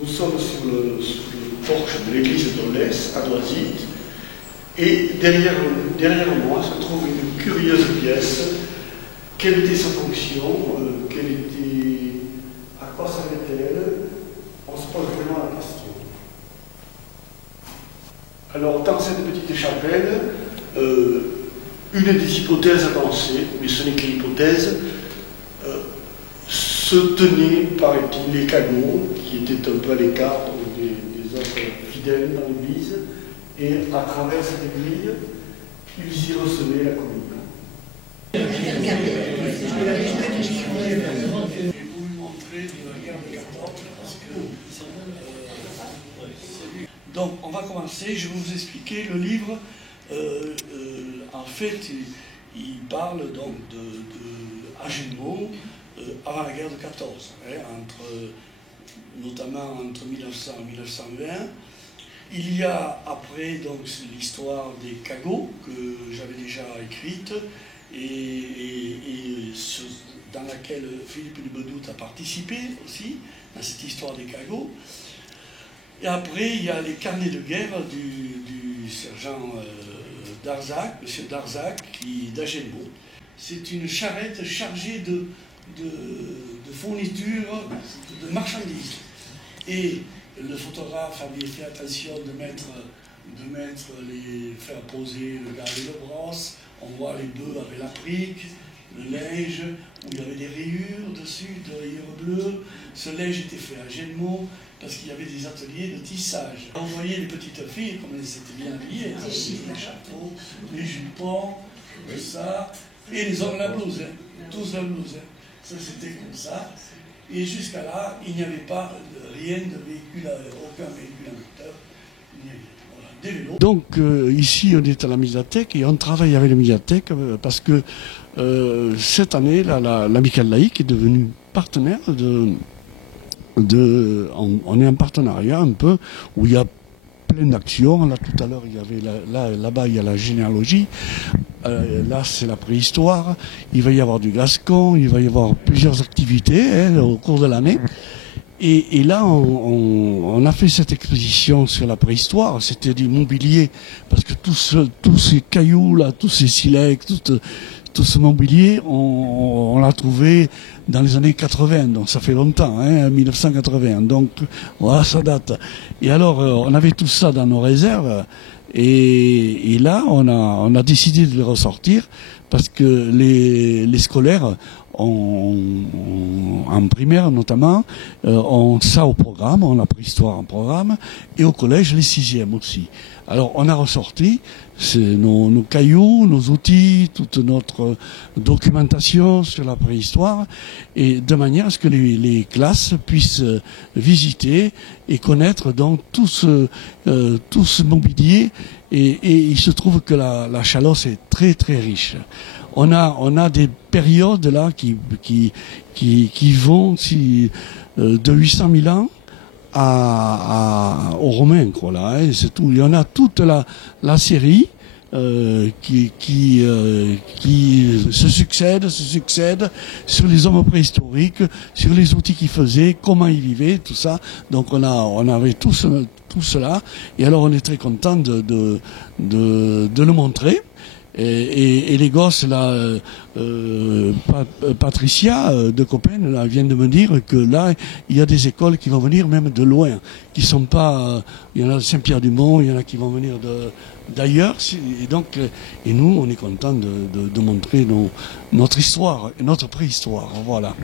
Nous sommes sur le porche de l'église d'Aulès, à Doisy, et derrière moi se trouve une curieuse pièce. Quelle était sa fonction, à quoi servait-elle? On se pose vraiment la question. Alors, dans cette petite chapelle, une des hypothèses avancées, mais ce n'est qu'une hypothèse, se tenaient, paraît-il, les cagots, qui étaient un peu à l'écart des autres fidèles dans l'église, et à travers cette grille, ils y recevaient la communion. Je vais vous montrer de la guerre de 14, parce que... Donc, on va commencer, je vais vous expliquer le livre. En fait, il parle donc de Agenmont, avant la guerre de 14, notamment entre 1900 et 1920. Il y a après donc l'histoire des cagots que j'avais déjà écrite et dans laquelle Philippe de Bedout a participé aussi, dans cette histoire des cagots. Et après, il y a les carnets de guerre du sergent Darzac, M. Darzac, d'Agenmont. C'est une charrette chargée de fournitures, de marchandises. Et le photographe avait fait attention de faire poser le gars avec le brosse. On voit les bœufs avec la brique, le linge, où il y avait des rayures dessus, des rayures bleues. Ce linge était fait à Agenmont, parce qu'il y avait des ateliers de tissage. On voyait les petites filles, comme elles étaient bien habillées, avec les chapeaux, les jupons, tout ça, et les hommes la blouse, tous la blouse. Ça, c'était comme ça. Et jusqu'à là, il n'y avait pas rien de véhicule, aucun véhicule à moteur. Voilà, des vélos. Donc ici, on est à la médiathèque et on travaille avec la médiathèque parce que cette année, l'Amicale laïque est devenue partenaire on est en partenariat un peu où il y a plein d'actions. Là tout à l'heure il y avait là-bas il y a la généalogie, là c'est la préhistoire, il va y avoir du gascon, il va y avoir plusieurs activités au cours de l'année. Et là on a fait cette exposition sur la préhistoire, c'était du mobilier, parce que tous ces cailloux là, tous ces silex, tout ce mobilier, on l'a trouvé dans les années 80, donc ça fait longtemps, 1980, donc voilà, ça date. Et alors, on avait tout ça dans nos réserves, et là, on a décidé de les ressortir, parce que les scolaires, en primaire notamment, ont ça au programme, on a préhistoire en programme, et au collège, les 6e aussi. Alors, on a ressorti nos cailloux, nos outils, toute notre documentation sur la préhistoire, et de manière à ce que les classes puissent visiter et connaître donc tout ce mobilier. Et il se trouve que la Chalosse est très très riche. On a des périodes là qui vont de 800 000 ans aux Romains, quoi, là, c'est tout. Il y en a toute la série qui se succède sur les hommes préhistoriques, sur les outils qu'ils faisaient, comment ils vivaient, tout ça. Donc on avait tout cela, et alors on est très content de le montrer. Et les gosses là, Patricia de Copen là, vient de me dire que là il y a des écoles qui vont venir même de loin, qui sont pas, il y en a de Saint-Pierre-du-Mont, il y en a qui vont venir d'ailleurs, et nous on est content de montrer notre histoire et notre préhistoire, voilà.